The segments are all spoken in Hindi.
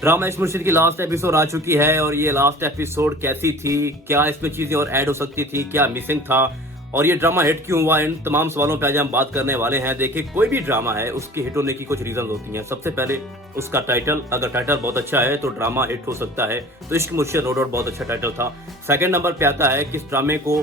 ड्रामा इश्क मुर्शिद की लास्ट एपिसोड आ चुकी है और ये लास्ट एपिसोड कैसी थी, क्या इसमें चीजें और ऐड हो सकती थी, क्या मिसिंग था और ये ड्रामा हिट क्यों हुआ, इन तमाम सवालों पे आज हम बात करने वाले हैं। देखिए, कोई भी ड्रामा है उसके हिट होने की कुछ रीजन होती हैं। सबसे पहले उसका टाइटल, अगर टाइटल बहुत अच्छा है तो ड्रामा हिट हो सकता है। तो इश्क मुर्शिद नो डाउट बहुत अच्छा टाइटल था। सेकंड नंबर पे आता है कि इस ड्रामे को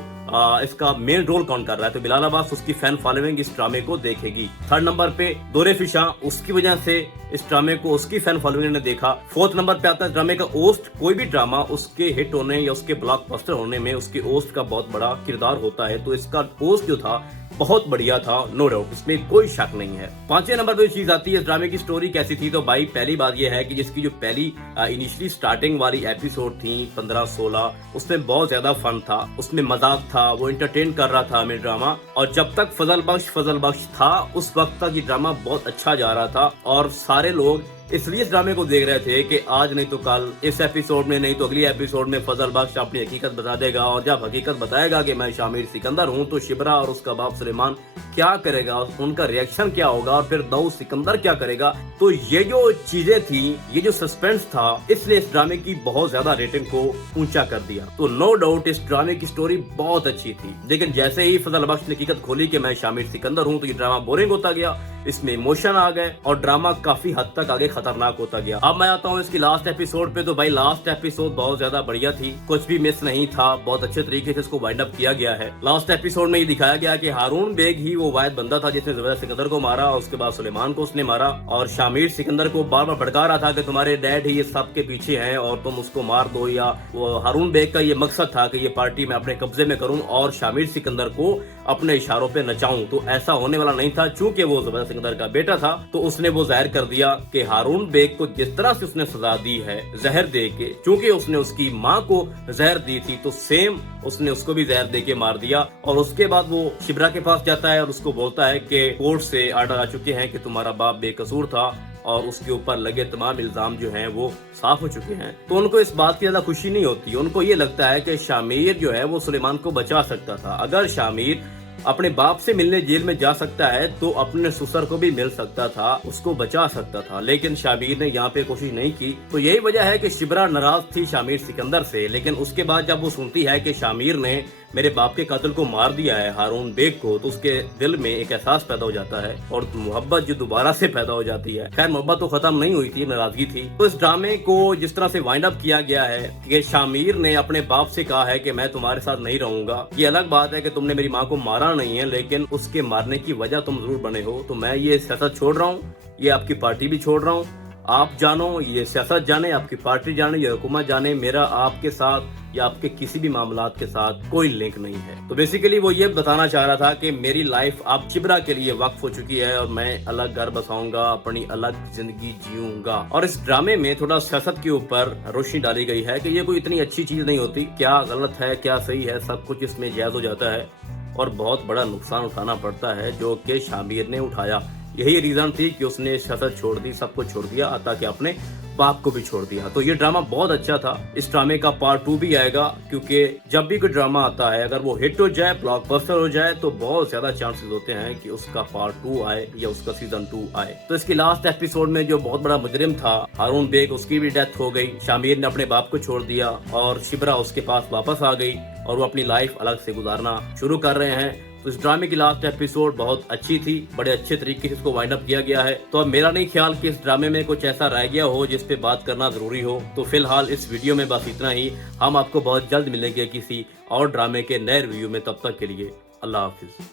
इसका मेन रोल कौन कर रहा है, तो बिलाल अब्बास, उसकी फैन फॉलोइंग इस ड्रामे को देखेगी। थर्ड नंबर पे दोरे फिशा, उसकी वजह से इस ड्रामे को उसकी फैन फॉलोइंग ने देखा। फोर्थ नंबर पे आता है ड्रामे का ओस्ट। कोई भी ड्रामा उसके हिट होने या उसके ब्लॉकबस्टर होने में उसके ओस्ट का बहुत बड़ा किरदार होता है, तो इसका ओस्ट जो था बहुत बढ़िया था, नो डाउट, इसमें कोई शक नहीं है। पांचवें नंबर पे चीज आती है इस ड्रामे की स्टोरी कैसी थी। तो भाई पहली बात यह है कि जिसकी जो पहली इनिशियली स्टार्टिंग वाली एपिसोड थी 15-16, उसमें बहुत ज्यादा फन था, उसमें मजाक था, वो एंटरटेन कर रहा था हमें ड्रामा। और जब तक फजल बख्श था उस वक्त तक ये ड्रामा बहुत अच्छा जा रहा था और सारे लोग इसलिए इस ड्रामे को देख रहे थे कि आज नहीं तो कल, इस एपिसोड में नहीं तो अगली एपिसोड में फजल बख्श अपनी हकीकत बता देगा। और जब हकीकत बताएगा कि मैं शामिर सिकंदर हूं, तो शिबरा और उसका बाप सुलेमान क्या करेगा, उनका रिएक्शन क्या होगा और फिर दाऊद सिकंदर क्या करेगा। तो ये जो चीजें थी, ये जो सस्पेंस था, इसने इस ड्रामे की बहुत ज्यादा रेटिंग को ऊंचा कर दिया। तो नो डाउट इस ड्रामे की स्टोरी बहुत अच्छी थी, लेकिन जैसे ही फजल बख्श ने हकीकत खोली कि मैं शामिर सिकंदर हूं, तो ये ड्रामा बोरिंग होता गया, इसमें इमोशन आ गए और ड्रामा काफी हद तक आगे खतरनाक होता गया। अब मैं आता हूँ इसकी लास्ट एपिसोड पे। तो भाई लास्ट एपिसोड बहुत ज्यादा बढ़िया थी, कुछ भी मिस नहीं था, बहुत अच्छे तरीके से इसको वाइंड अप किया गया है। लास्ट एपिसोड में ये दिखाया गया कि हारून बेग ही वो वाहिद बंदा था जिसने ज़ुबैर सिकंदर को मारा और उसके बाद सुलेमान को उसने मारा और शामिर सिकंदर को बार बार भड़का रहा था कि तुम्हारे डैड ही ये सब के पीछे हैं और तुम उसको मार दो। या वो हारून बेग का ये मकसद था कि ये पार्टी मैं अपने कब्जे में करूं और शामिर सिकंदर को अपने इशारों पे नचाऊं। तो ऐसा होने वाला नहीं था, चूंकि वो ज़ुबैर सिकंदर का बेटा था, तो उसने वो जाहिर कर दिया कि हारून बेग को जिस तरह से उसने सजा दी है जहर दे के, चूंकि उसने उसकी माँ को जहर दी थी, तो सेम उसने उसको भी जहर दे के मार दिया। और उसके बाद वो शिबरा के पास जाता है और उसको बोलता है कि कोर्ट से आर्डर आ चुके हैं कि तुम्हारा बाप बेकसूर था और उसके ऊपर लगे तमाम इल्जाम जो हैं वो साफ हो चुके हैं। तो उनको इस बात की ज्यादा खुशी नहीं होती, उनको ये लगता है कि शामिर जो है वो सुलेमान को बचा सकता था। अगर शामिर अपने बाप से मिलने जेल में जा सकता है तो अपने ससुर को भी मिल सकता था, उसको बचा सकता था, लेकिन शामिर ने यहाँ पे कोशिश नहीं की। तो यही वजह है कि शिबरा नाराज थी शामिर सिकंदर से। लेकिन उसके बाद जब वो सुनती है कि शामिर ने मेरे बाप के कातिल को मार दिया है, हारून बेग को, तो उसके दिल में एक एहसास पैदा हो जाता है और मोहब्बत जो दोबारा से पैदा हो जाती है। खैर मोहब्बत तो खत्म नहीं हुई थी, नाराजगी थी। तो इस ड्रामे को जिस तरह से वाइंड अप किया गया है कि शामिर ने अपने बाप से कहा है कि मैं तुम्हारे साथ नहीं रहूंगा। ये अलग बात है कि तुमने मेरी माँ को मारा नहीं है, लेकिन उसके मारने की वजह तुम जरूर बने हो। तो मैं ये सियासत छोड़ रहा हूँ, ये आपकी पार्टी भी छोड़ रहा हूँ। आप जानो, ये सियासत जाने, आपकी पार्टी जाने, ये हुकूमत जाने, मेरा आपके साथ या आपके किसी भी मामलात के साथ कोई लिंक नहीं है। तो बेसिकली वो ये बताना चाह रहा था कि मेरी लाइफ आप शिबरा के लिए वक्फ हो चुकी है और मैं अलग घर बसाऊंगा, अपनी अलग जिंदगी जीऊंगा। और इस ड्रामे में थोड़ा सियासत के ऊपर रोशनी डाली गई है कि ये कोई इतनी अच्छी चीज नहीं होती, क्या गलत है क्या सही है, सब कुछ इसमें जायज हो जाता है और बहुत बड़ा नुकसान उठाना पड़ता है, जो कि शामिर ने उठाया। यही रीजन थी कि उसने सियासत छोड़ दी, सब कुछ छोड़ दिया, ताकि अपने बाप को भी छोड़ दिया। तो ये ड्रामा बहुत अच्छा था। इस ड्रामे का पार्ट 2 भी आएगा, क्योंकि जब भी कोई ड्रामा आता है अगर वो हिट हो जाए, ब्लॉकबस्टर हो जाए, तो बहुत ज्यादा चांसेस होते हैं कि उसका पार्ट 2 आए या उसका सीजन 2 आए। तो इसकी लास्ट एपिसोड में जो बहुत बड़ा मुजरिम था हारून बेग, उसकी भी डेथ हो गई। शामिर ने अपने बाप को छोड़ दिया और शिबरा उसके पास वापस आ गई और वो अपनी लाइफ अलग से गुजारना शुरू कर रहे हैं। तो इस ड्रामे की लास्ट एपिसोड बहुत अच्छी थी, बड़े अच्छे तरीके से इसको वाइंड अप किया गया है। तो अब मेरा नहीं ख्याल कि इस ड्रामे में कुछ ऐसा रह गया हो जिस पे बात करना जरूरी हो। तो फिलहाल इस वीडियो में बस इतना ही। हम आपको बहुत जल्द मिलेंगे किसी और ड्रामे के नए रिव्यू में, तब तक के लिए अल्लाह हाफिज।